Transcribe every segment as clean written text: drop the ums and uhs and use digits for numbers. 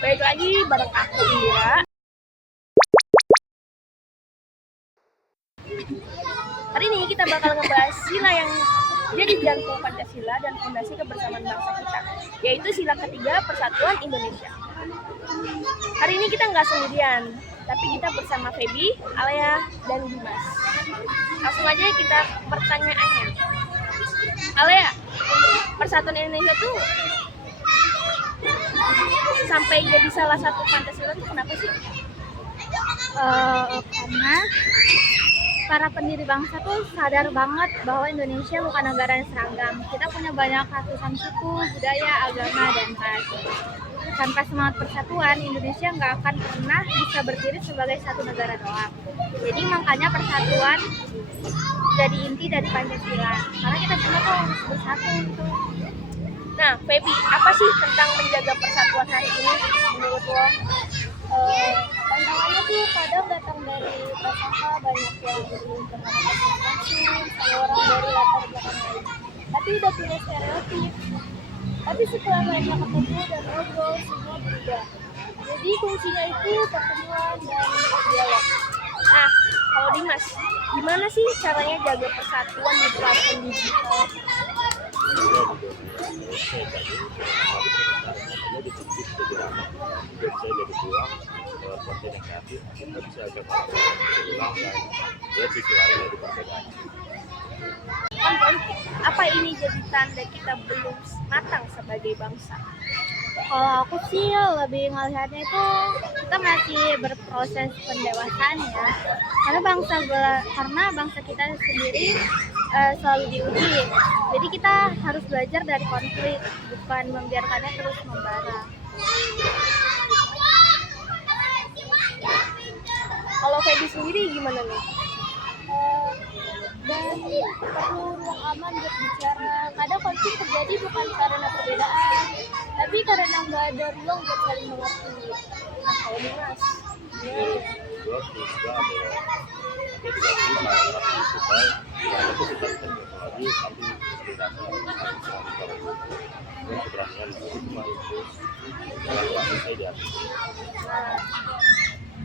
Balik lagi bareng aku Indira. Hari ini kita bakal ngebahas sila yang jadi jantung Pancasila dan fondasi kebersamaan bangsa kita, yaitu sila ketiga Persatuan Indonesia. Hari ini kita nggak sendirian, tapi kita bersama Feby, Alea, dan Dimas. Langsung aja kita pertanyaannya. Alea, Persatuan Indonesia tuh sampai jadi salah satu Pancasila tuh kenapa sih? Karena para pendiri bangsa tuh sadar banget bahwa Indonesia bukan negara yang seragam. Kita punya banyak ratusan suku, budaya, agama, dan ras. Tanpa semangat persatuan, Indonesia nggak akan pernah bisa berdiri sebagai satu negara doang. Jadi makanya persatuan jadi inti dari Pancasila. Karena kita semua tuh harus bersatu gitu. Nah, Feby, apa sih tentang menjaga persatuan hari ini menurut lo? Tantangannya tuh kadang datang dari prasangka banyak yang belum pernah langsung sama orang dari latar belakang lain. Tapi udah punya stereotip. Tapi setelah mereka ketemu dan ngobrol, semua berubah. Jadi kuncinya itu pertemuan dan dialog. Nah, kalau Dimas, gimana sih caranya jaga persatuan di platform digital? Kan politik, apa ini jadi tanda kita belum matang sebagai bangsa? Kalau aku sih lebih ngelihatnya itu kita masih berproses pendewasaan ya. Karena bangsa kita sendiri selalu diuji. Jadi kita harus belajar dari konflik, bukan membiarkannya terus membara. Kalau Feby sendiri gimana nih? Dan perlu ruang aman buat bicara. Kadang konflik terjadi bukan karena perbedaan, tapi karena nggak ada ruang buat saling mengerti. Nah, kalau Dimas,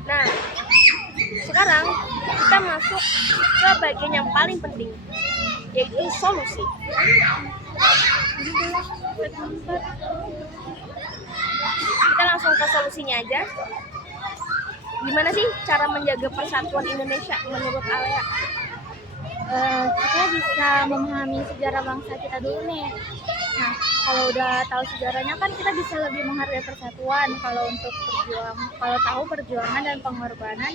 nah, sekarang kita masuk ke bagian yang paling penting, yaitu solusi. Kita langsung ke solusinya aja. Gimana sih cara menjaga persatuan Indonesia menurut Alea? Kita bisa memahami sejarah bangsa kita dulu nih. Nah, kalau udah tahu sejarahnya kan kita bisa lebih menghargai persatuan. Kalau tahu perjuangan dan pengorbanan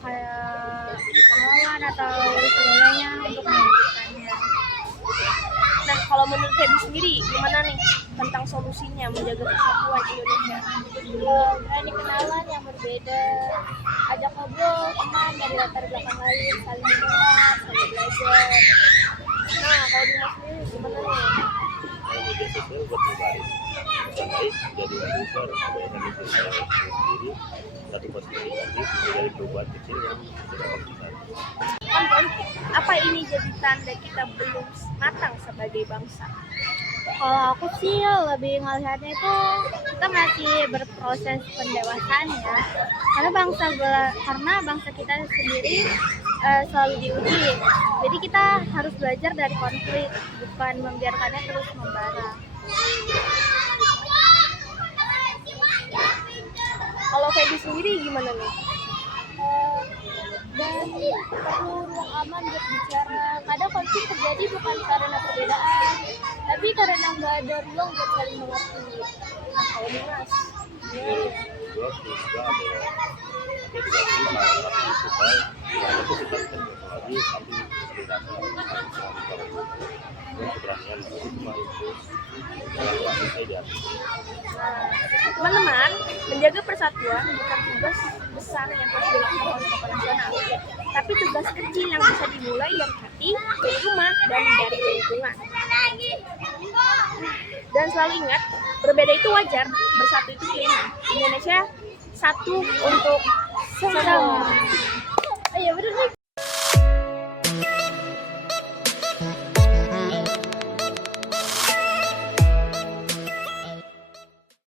kayak pahlawan atau segalanya untuk mewujudkannya. Nah, kalau menurut Feby sendiri, gimana nih tentang solusinya menjaga persatuan Indonesia? Berani kenalan yang berbeda, ajak ngobrol teman dari latar belakang lain, saling mendengar, saling belajar. Nah, kalau Dimas sendiri gimana nih? Media sosial buat pribadi bisa baik jadi user atau Indonesia sendiri satu posisi negatif dari perubahan kecil yang tidak besar. Kan politik, apa ini jadi tanda kita belum matang sebagai bangsa? Kalau aku sih lebih ngelihatnya itu kita masih berproses pendewasaan ya. Karena bangsa kita sendiri selalu diuji. Jadi kita harus belajar dari konflik, bukan membiarkannya terus membara. Kalau Feby sendiri gimana nih? Dan perlu ruang aman buat bicara. Kadang konflik terjadi bukan karena perbedaan, tapi karena nggak ada ruang buat saling mengerti. Nah, kalau Dimas, teman-teman, menjaga persatuan bukan tugas besar yang harus dilakukan oleh tokoh nasional, tapi tugas kecil yang bisa dimulai dari hati, dari rumah, dan dari lingkungan. Dan selalu ingat, berbeda itu wajar, bersatu itu pilihan. Indonesia satu untuk semua. Iya bener nih.